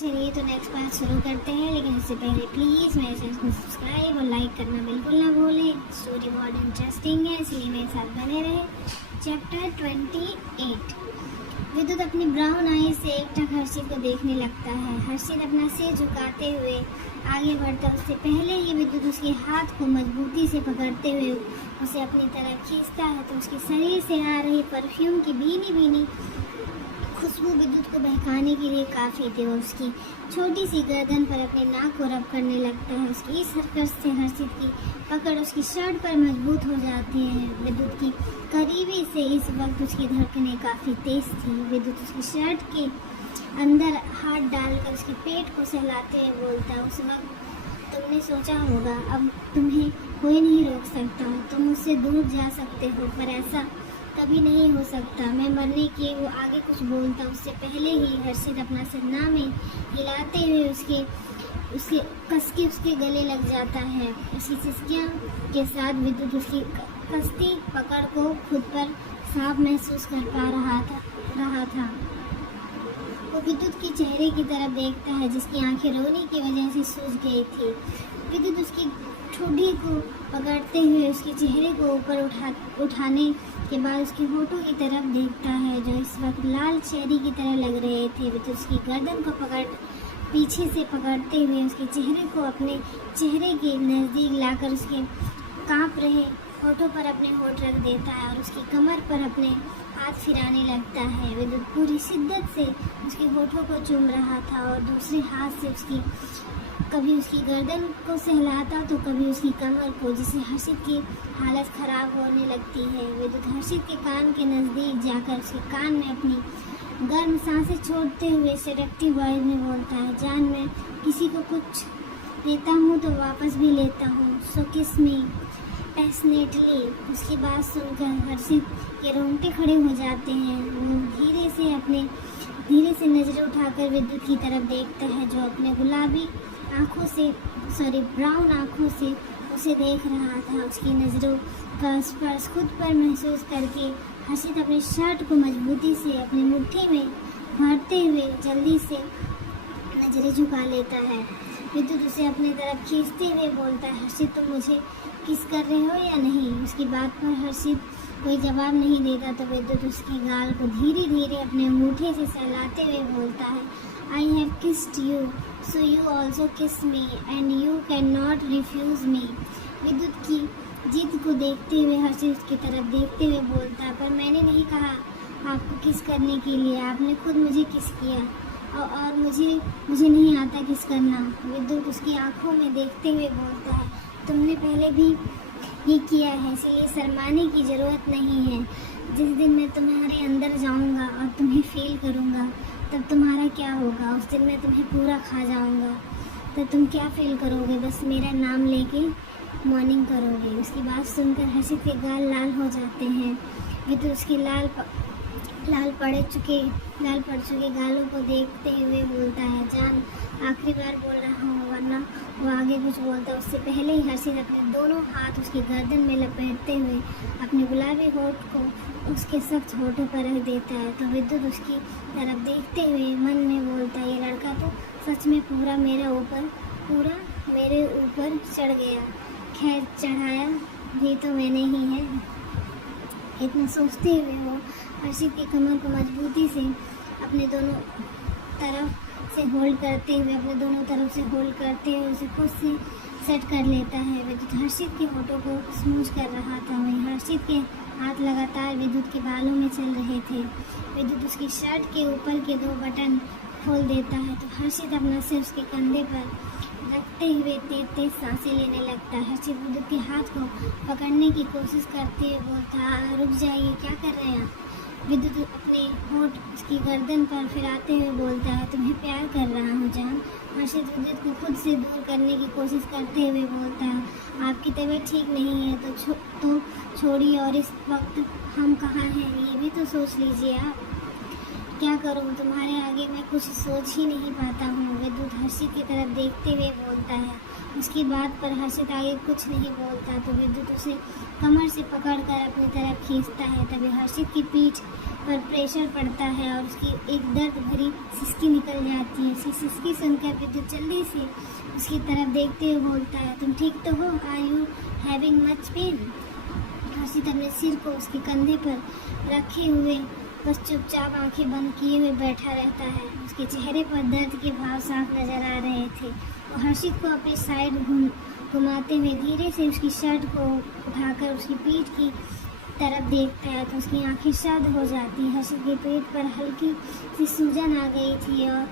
चलिए तो next part शुरू करते हैं, लेकिन उससे पहले प्लीज़ मेरे चैनल को सब्सक्राइब और लाइक करना बिल्कुल ना भूलें। स्टोरी बहुत इंटरेस्टिंग है, इसलिए मेरे साथ बने रहे। चैप्टर 28। विद्युत अपनी ब्राउन आई से एकटक हर्षित को देखने लगता है। हर्षित अपना सिर झुकाते हुए आगे बढ़ता, उससे पहले ही विद्युत उसके हाथ को मजबूती से पकड़ते हुए उसे अपनी तरफ खींचता है तो उसके शरीर से आ रही परफ्यूम की भीनी भीनी खुशबू विद्युत को बहकाने के लिए काफ़ी थी। और उसकी छोटी सी गर्दन पर अपने नाक को रब करने लगता है। उसकी इस हरकत से हर्षित की पकड़ उसकी शर्ट पर मजबूत हो जाती है। विद्युत की करीबी से इस वक्त उसकी धड़कनें काफ़ी तेज थी। विद्युत उसकी शर्ट के अंदर हाथ डालकर उसके पेट को सहलाते हुए बोलता, उस वक्त तुमने सोचा होगा अब तुम्हें कोई नहीं रोक सकता, तुम मुझसे दूर जा सकते हो, पर ऐसा कभी नहीं हो सकता। मैं मरने के वो आगे कुछ बोलता उससे पहले ही हर्षित अपना सन्ना में हिलाते हुए उसके कस के उसके गले लग जाता है। उसकी सिसकियाँ के साथ विद्युत उसकी कस्ती पकड़ को खुद पर साफ महसूस कर पा रहा था। वो विद्युत के चेहरे की तरफ देखता है जिसकी आंखें रोने की वजह से सूज गई थी। विद्युत उसकी ठुड्डी को पकड़ते हुए उसके चेहरे को ऊपर उठाने के बाद उसके होठों की तरफ देखता है जो इस वक्त लाल चेरी की तरह लग रहे थे। विद्युत उसकी गर्दन को पीछे से पकड़ते हुए उसके चेहरे को अपने चेहरे के नज़दीक लाकर उसके कांप रहे होठों पर अपने होठ रख देता है और उसकी कमर पर अपने हाथ फिराने लगता है। विद्युत पूरी शिद्दत से उसके होठों को चूम रहा था और दूसरे हाथ से कभी उसकी गर्दन को सहलाता तो कभी उसकी कमर को, जिससे हर्षित की हालत ख़राब होने लगती है। विद्युत हर्षित के कान के नज़दीक जाकर उसके कान में अपनी गर्म सांसें छोड़ते हुए सेडक्टिव वॉइस में बोलता है, जान मैं किसी को कुछ देता हूँ तो वापस भी लेता हूँ, सो किस मी पैशनेटली। उसकी बात सुनकर हर्षित के रोंगटे खड़े हो जाते हैं। वो धीरे से नज़रें उठाकर विद्युत की तरफ देखता है जो अपने गुलाबी ब्राउन आँखों से उसे देख रहा था। उसकी नज़रों का स्पर्श खुद पर महसूस करके हर्षित अपनी शर्ट को मजबूती से अपनी मुट्ठी में भरते हुए जल्दी से नज़रें झुका लेता है। विद्युत उसे अपनी तरफ खींचते हुए बोलता है, हर्षित तुम मुझे किस कर रहे हो या नहीं? उसकी बात पर हर्षित कोई जवाब नहीं देता तो विद्युत उसके गाल को धीरे धीरे अपने अंगूठे से सहलाते हुए बोलता है, I have kissed you, so you also kiss me, and you cannot refuse me. विद्युत की जिद को देखते हुए हर्षित उसकी तरफ देखते हुए बोलता है, पर मैंने नहीं कहा आपको किस करने के लिए, आपने खुद मुझे किस किया और मुझे नहीं आता किस करना। विद्युत उसकी आंखों में देखते हुए बोलता है, तुमने पहले भी ये किया है, इसलिए शर्माने की ज़रूरत नहीं है। जिस दिन मैं तुम्हारे अंदर जाऊंगा और तुम्हें फील करूंगा तब तुम्हारा क्या होगा? उस दिन मैं तुम्हें पूरा खा जाऊंगा। तब तुम क्या फील करोगे? बस मेरा नाम लेके मॉर्निंग करोगे। उसकी बात सुनकर हर्षित के गाल लाल हो जाते हैं। विद्युत उसके लाल पड़ चुके गालों को देखते हुए बोलता है, जान आखिरी बार बोल रहा हूँ, वरना वो आगे कुछ बोलता उससे पहले ही हर्षित अपने दोनों हाथ उसकी गर्दन में लपेटते हुए अपने गुलाबी होठ को उसके सख्त होठों पर रख देता है। तो विद्युत उसकी तरफ देखते हुए मन में बोलता है, ये लड़का तो सच में पूरा मेरे ऊपर चढ़ गया। खैर चढ़ाया भी तो मैंने ही है। इतना सोचते हुए वो हर्षित की कमर को मजबूती से अपने दोनों तरफ से होल्ड करते हुए उसे खुद से सेट कर लेता है। विद्युत हर्षित के होठों को स्मूच कर रहा था, वहीं हर्षित के हाथ लगातार विद्युत के बालों में चल रहे थे। विद्युत उसकी शर्ट के ऊपर के 2 बटन खोल देता है तो हर्षित अपना सिर उसके कंधे पर रखते हुए तेज सांसें लेने लगता है। हर्षित विद्युत के हाथ को पकड़ने की कोशिश करते हुए बोलता, रुक जाइए, क्या कर रहे हैं? विद्युत अपने होठ उसकी गर्दन पर फिराते हुए बोलता है, तुम्हें प्यार कर रहा हूँ जान। हर्षित विद्युत को खुद से दूर करने की कोशिश करते हुए बोलता है, आपकी तबीयत ठीक नहीं है तो छोड़िए, और इस वक्त हम कहाँ हैं ये भी तो सोच लीजिए आप। क्या करूँ, तुम्हारे आगे मैं कुछ सोच ही नहीं पाता हूँ। विद्युत हर्षित की तरफ देखते हुए बोलता है। उसकी बात पर हर्षित आगे कुछ नहीं बोलता तो विद्युत उसे कमर से पकड़कर अपनी तरफ खींचता है। तभी हर्षित की पीठ पर प्रेशर पड़ता है और उसकी एक दर्द भरी सिसकी निकल जाती है। उसकी सिसकी सुनकर विद्युत जल्दी से उसकी तरफ देखते हुए बोलता है, तुम ठीक तो हो? Are you having much pain? Harshit अपने सिर को उसके कंधे पर रखे हुए बस चुपचाप आंखें बंद किए हुए बैठा रहता है। उसके चेहरे पर दर्द के भाव साफ नजर आ रहे थे। वो हर्षित को अपनी साइड घुमाते हुए धीरे से उसकी शर्ट को उठाकर उसकी पीठ की तरफ देखता है तो उसकी आंखें शांत हो जाती हैं। हर्षित के पेट पर हल्की सी सूजन आ गई थी और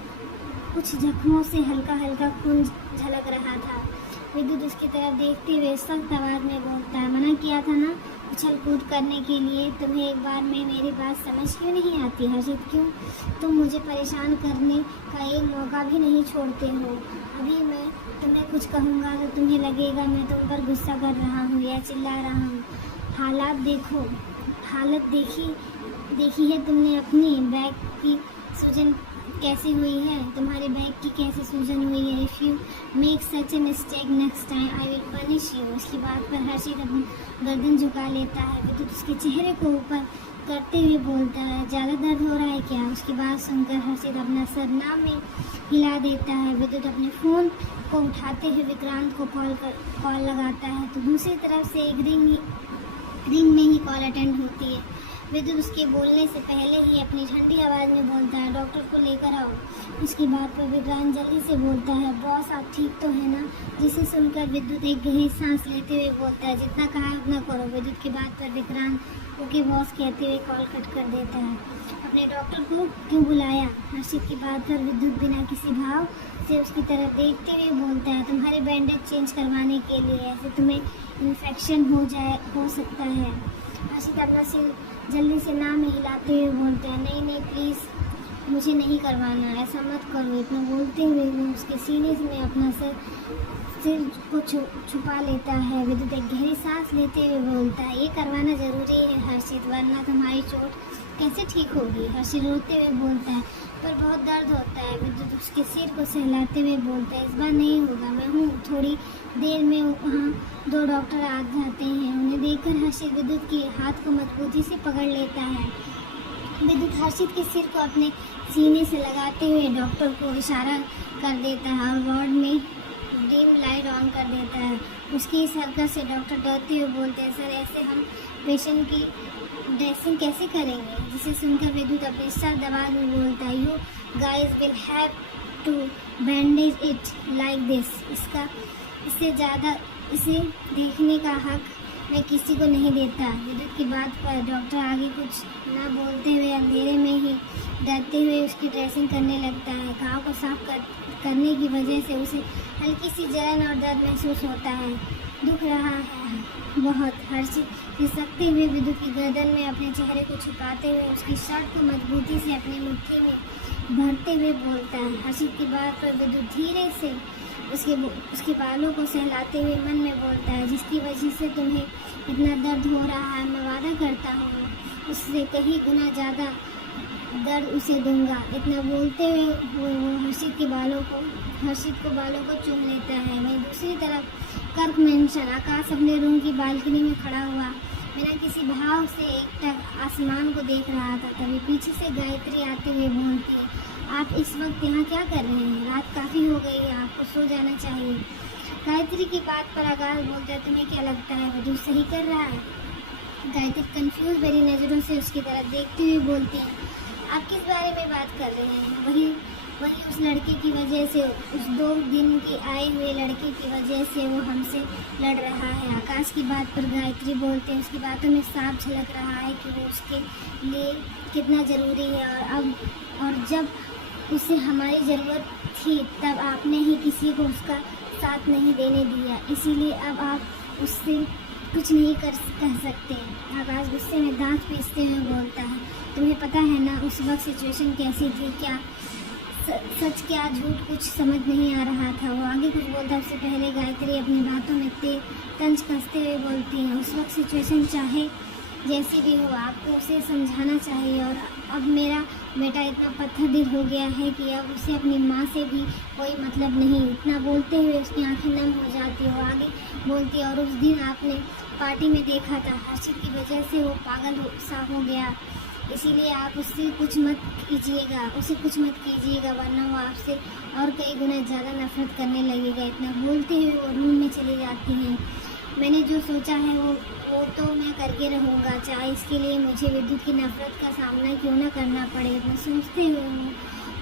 कुछ जख्मों से हल्का हल्का खून झलक रहा था। विद्युत उसकी तरफ देखते हुए सख्त आवाज में बोलता है, मना किया था ना उछल कूद करने के लिए, तुम्हें एक बार में मेरी बात समझ क्यों नहीं आती? हर्षित, क्यों तुम मुझे परेशान करने का एक मौका भी नहीं छोड़ते हो? अभी मैं तुम्हें कुछ कहूँगा तो तुम्हें लगेगा मैं तुम पर गुस्सा कर रहा हूँ या चिल्ला रहा हूँ। हालत देखी है तुमने अपनी? बैग की सूजन कैसे हुई है? तुम्हारे बैग की कैसे सूजन हुई है? If you make such a mistake next time I will punish you. उसकी बात पर हर्षित अपनी गर्दन झुका लेता है। विद्युत उसके चेहरे को ऊपर करते हुए बोलता है, ज़्यादा दर्द हो रहा है क्या? उसकी बात सुनकर हर्षित अपना सर ना में हिला देता है। विद्युत अपने फ़ोन को उठाते हुए विक्रांत को कॉल लगाता है तो दूसरी तरफ से एक रिंग में ही कॉल अटेंड होती है। विद्युत उसके बोलने से पहले ही अपनी ठंडी आवाज़ में बोलता है, डॉक्टर को लेकर आओ। उसकी बात पर विक्रांत जल्दी से बोलता है, बॉस आप ठीक तो है ना? जिसे सुनकर विद्युत एक गहरी सांस लेते हुए बोलता है, जितना कहा उतना करो। विद्युत की बात पर विक्रांत ओके बॉस कहते हुए कॉल कट कर देता है। अपने डॉक्टर को क्यों बुलाया? हर्षित की बात पर विद्युत बिना किसी भाव से उसकी तरफ देखते हुए बोलता है, तुम्हारे बैंडेज चेंज करवाने के लिए, ऐसे तुम्हें इन्फेक्शन हो सकता है। हर्षित अपना सिर जल्दी से ना में हिलाते हुए बोलते हैं, नहीं प्लीज़ मुझे नहीं करवाना, ऐसा मत करो। इतना बोलते हुए वो उसके सीने में अपना सिर को छुपा लेता है। विद्युत एक गहरी सांस लेते हुए बोलता है, ये करवाना ज़रूरी है हर्षित, वरना तुम्हारी चोट कैसे ठीक होगी? हर्षित रोते हुए बोलता है, पर बहुत दर्द होता है। विद्युत उसके सिर को सहलाते हुए बोलता है, इस बार नहीं होगा, मैं हूँ। थोड़ी देर में वहाँ 2 डॉक्टर आ जाते हैं। उन्हें देखकर हर्षित विद्युत के हाथ को मजबूती से पकड़ लेता है। विद्युत हर्षित के सिर को अपने सीने से लगाते हुए डॉक्टर को इशारा कर देता है और वार्ड में डिम लाइट ऑन कर देता है। उसकी इस हरकत से डॉक्टर डरते हुए बोलते हैं, सर ऐसे हम पेशेंट की ड्रेसिंग कैसे करेंगे? जिसे सुनकर विद्युत अपने सख्त आवाज में बोलता है, you guys will have to bandage it like this. इससे ज़्यादा इसे देखने का हक मैं किसी को नहीं देता। विद्युत की बात पर डॉक्टर आगे कुछ ना बोलते हुए अंधेरे में ही डरते हुए उसकी ड्रेसिंग करने लगता है। घाव को साफ करने की वजह से उसे हल्की सी जलन और दर्द महसूस होता है। दुख रहा है बहुत। हर्षित खिसकते हुए विद्युत की गर्दन में अपने चेहरे को छुपाते हुए उसकी शर्ट को मजबूती से अपनी मुट्ठी में भरते हुए बोलता है। हर्षित की बात पर विद्युत धीरे से उसके बालों को सहलाते हुए मन में बोलता है, जिसकी वजह से तुम्हें इतना दर्द हो रहा है, मैं वादा करता हूँ उससे कहीं गुना ज़्यादा दर्द उसे दूंगा। इतना बोलते हुए वो हर्षित को बालों को चूम लेता है। वहीं दूसरी तरफ कर्क मेंशन आकाश अपने रूम की बालकनी में खड़ा हुआ बिना किसी भाव से एकटक आसमान को देख रहा था। तभी पीछे से गायत्री आते हुए बोलती है, आप इस वक्त यहाँ क्या कर रहे हैं? रात काफ़ी हो गई है, आपको सो जाना चाहिए। गायत्री की बात पर आकाश बोलता है, तुम्हें क्या लगता है विद्युत सही कर रहा है? गायत्री कंफ्यूज भरी नज़रों से उसकी तरफ देखते हुए बोलती है, आप किस बारे में बात कर रहे हैं? वही उस लड़के की वजह से, उस 2 दिन की आए हुए लड़के की वजह से वो हमसे लड़ रहा है। आकाश की बात पर गायत्री बोलते हैं, उसकी बातों में साफ झलक रहा है कि वो उसके लिए कितना ज़रूरी है और जब उसे हमारी ज़रूरत थी तब आपने ही किसी को उसका साथ नहीं देने दिया, इसीलिए अब आप उससे कुछ नहीं कह सकते। आकाश गुस्से में दांत पीसते हुए बोलता है, तुम्हें पता है ना उस वक्त सिचुएशन कैसी थी? क्या सच क्या झूठ कुछ समझ नहीं आ रहा था। वो आगे कुछ बोलता उससे पहले गायत्री अपनी बातों में तंज कसते हुए बोलती है, उस वक्त सिचुएशन चाहे जैसे भी हो आपको उसे समझाना चाहिए। और अब मेरा बेटा इतना पत्थर दिल हो गया है कि अब उसे अपनी माँ से भी कोई मतलब नहीं। इतना बोलते हुए उसकी आंखें नम हो जाती है, वो आगे बोलती है। और उस दिन आपने पार्टी में देखा था, हर्षित की वजह से वो पागल सा हो गया, इसीलिए आप उससे कुछ मत कीजिएगा, उसे कुछ मत कीजिएगा, वरना वो आपसे और कई गुना ज़्यादा नफरत करने लगेगा। इतना बोलते हुए वो रूम में चली जाती हैं। मैंने जो सोचा है वो तो मैं करके रहूँगा, चाहे इसके लिए मुझे विद्युत की नफरत का सामना क्यों ना करना पड़े। मैं सोचते हुए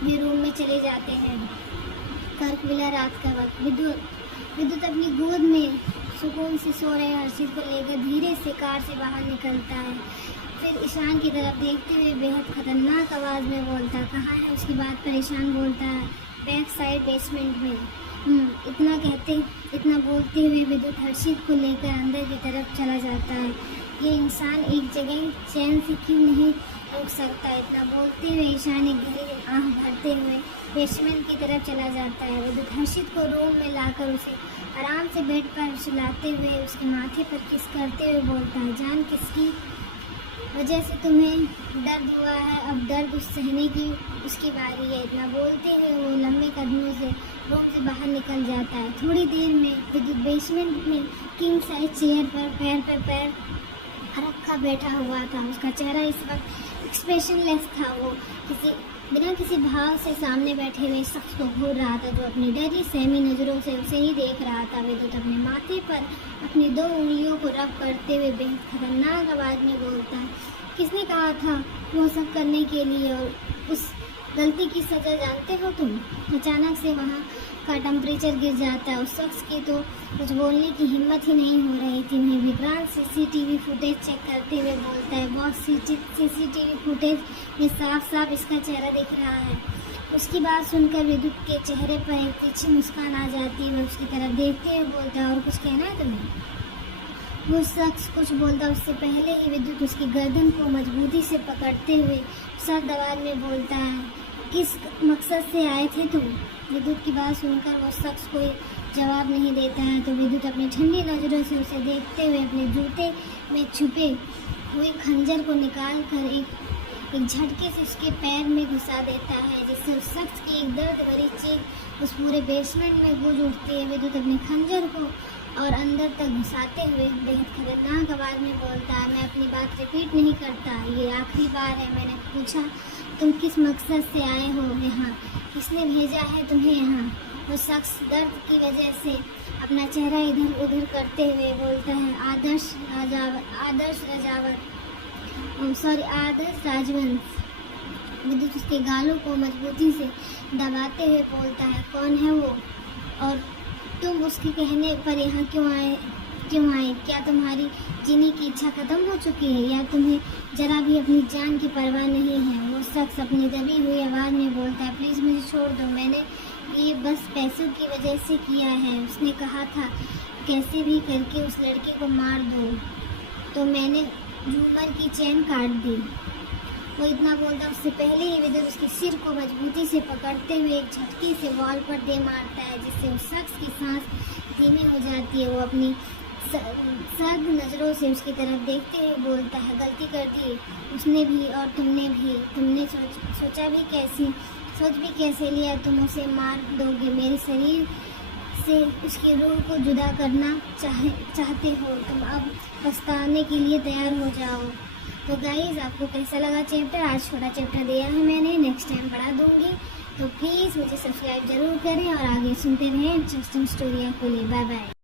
वे रूम में चले जाते हैं। कर्कविला रात का वक्त, विद्युत अपनी गोद में सुकून से सो रहे हर्षित को लेकर धीरे से कार से बाहर निकलता है। फिर ईशान की तरफ देखते हुए बेहद खतरनाक आवाज़ में बोलता है, कहाँ है उसकी बात पर ईशान बोलता है, बैक साइड बेसमेंट में। इतना बोलते हुए विद्युत हर्षित को लेकर अंदर की तरफ चला जाता है। ये इंसान एक जगह चैन से क्यों नहीं रुक सकता। इतना बोलते हुए ईशान एक गहरी आंख भरते हुए बेसमेंट की तरफ चला जाता है। विद्युत हर्षित को रूम में लाकर उसे आराम से बेड पर सुलाते हुए उसके माथे पर किस करते हुए बोलता है, जान किसकी वजह से तुम्हें दर्द हुआ है, अब दर्द सहने की उसकी बारी है। इतना बोलते हुए वो लंबे कदमों से रूम से बाहर निकल जाता है। थोड़ी देर में विद्युत बेसमेंट में किंग साइज चेयर पर पैर पर पैर रखा बैठा हुआ था। उसका चेहरा इस वक्त एक्सप्रेशनलेस था। वो बिना किसी भाव से सामने बैठे हुए शख्स को घूर रहा था, जो अपनी डरी सहमी नज़रों से उसे ही देख रहा था। विद्युत अपने माथे पर अपनी 2 उंगलियों को रब करते हुए बेहद खतरनाक आवाज़ में बोलता है, किसने कहा था वो सब करने के लिए, और उस गलती की सज़ा जानते हो तुम। अचानक से वहाँ का टेम्परेचर गिर जाता है। उस शख्स की तो कुछ बोलने की हिम्मत ही नहीं हो रही थी। उन्हें विक्रांत सीसीटीवी फुटेज चेक करते हुए बोलता है, बॉस सीसीटीवी फुटेज में साफ साफ इसका चेहरा दिख रहा है। उसकी बात सुनकर विद्युत के चेहरे पर एक तिरछी मुस्कान आ जाती है। वह उसकी तरफ देखते हुए बोलता है, और कुछ कहना है तुम्हें। वो शख्स कुछ बोलता उससे पहले ही विद्युत उसकी गर्दन को मजबूती से पकड़ते हुए सर्द आवाज़ में बोलता है, किस मकसद से आए थे तुम। विद्युत की बात सुनकर वो शख्स कोई जवाब नहीं देता है, तो विद्युत अपनी ठंडी नज़रों से उसे देखते हुए अपने जूते में छुपे हुए खंजर को निकाल कर एक झटके से उसके पैर में घुसा देता है, जिससे उस शख्स की एक दर्द भरी चीख उस पूरे बेसमेंट में गूंज उठती है। विद्युत अपने खंजर को और अंदर तक घुसाते हुए बेहद खतरनाक आवाज़ में बोलता है, मैं अपनी बात रिपीट नहीं करता, ये आखिरी बार है। मैंने पूछा तुम किस मकसद से आए हो यहाँ, किसने भेजा है तुम्हें यहाँ। वो शख्स दर्द की वजह से अपना चेहरा इधर उधर करते हुए बोलता है, आदर्श राजवंश। विद्युत उसके गालों को मजबूती से दबाते हुए बोलता है, कौन है वो, और तुम उसके कहने पर यहाँ क्यों आए। क्या तुम्हारी जीने की इच्छा खत्म हो चुकी है, या तुम्हें जरा भी अपनी जान की परवाह नहीं है। वो शख्स अपनी दबी हुई आवाज़ में बोलता है, प्लीज़ मुझे छोड़ दो, मैंने ये बस पैसों की वजह से किया है। उसने कहा था कैसे भी करके उस लड़के को मार दो, तो मैंने झूमर की चैन काट दी। वो इतना बोलता उससे पहले ही विद्युत उसके सिर को मजबूती से पकड़ते हुए एक झटके से वॉल पर दे मारता है, जिससे उस शख्स की सांस धीमी हो जाती है। वो अपनी सर्द नज़रों से उसकी तरफ देखते हुए बोलता है, गलती कर दी उसने भी और तुमने भी। तुमने सोच भी कैसे लिया तुम उसे मार दोगे। मेरे शरीर से उसकी रूह को जुदा करना चाहते हो तुम, अब पछताने के लिए तैयार हो जाओ। तो गाइज़ आपको कैसा लगा चैप्टर। आज छोटा चैप्टर दिया है मैंने, नेक्स्ट टाइम बढ़ा दूँगी। तो प्लीज़ मुझे सब्सक्राइब ज़रूर करें और आगे सुनते रहें इंटरेस्टिंग स्टोरियों के लिए। Bye bye.